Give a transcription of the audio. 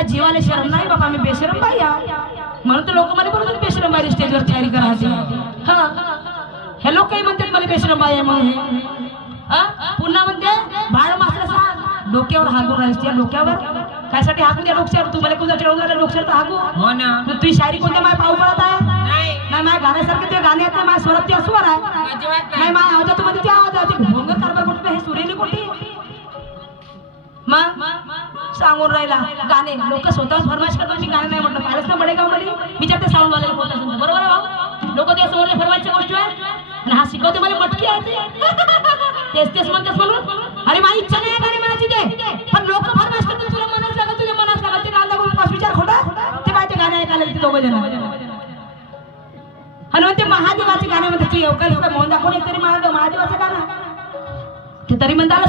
तुझ्या जीवाला शरम नाही बाबा, मी बेशरम बाई म्हणून तर लोक मला बोलतात बेशरम बाई स्टेजवर तयारी करायची. हा हे लोक काही म्हणतात मला बेशरम बाई आहे म्हणून. पुन्हा म्हणते भाड मात्र सांग डोक्यावर हागून राहायची. त्या डोक्यावर कायसाठी हाकू द्या डोक्यावर? तू मला कोणत्या चढवून राहिला डोक्यावर तर हाकू. हो ना. तुझी शायरी कोणत्या माझ्या पाऊ पडत आहे? नाही नाही माझ्या गाण्यासारखे ते गाणे आहेत ना, माझ्या स्वरात ते स्वर आहे. अजिबात नाही माझ्या आवाजात मध्ये ते आवाज आहे. ते भोंग कारभार कुठे हे सुरेली कुठे मग सांगून राहिला गाणे. लोक स्वतः फरमाईश करतात मी गाणं नाही म्हटलं. पाहिलंच ना बडेगाव मध्ये विचारते साऊंड वाल्याला बोलतात बरोबर आहे भाऊ. लोक त्या समोरच्या फरमाईशच्या गोष्टी आहे आणि हा शिकवते मला मटकी आहे तेच तेच म्हणतेस म्हणून. अरे माझी इच्छा नाही गाणे म्हणायची ते, पण लोक फरमाईश करतात तुला मनास लागत तुझ्या मनास लागत. ते कांदा करून पाच विचार खोटा ते बायचे गाणे ऐकायला ते दोघं जण. आणि ते महादेवाचे गाणे म्हणते तू एवढं मोहन दाखवून एक तरी महादेवाचं गाणं ते तरी म्हणता आलं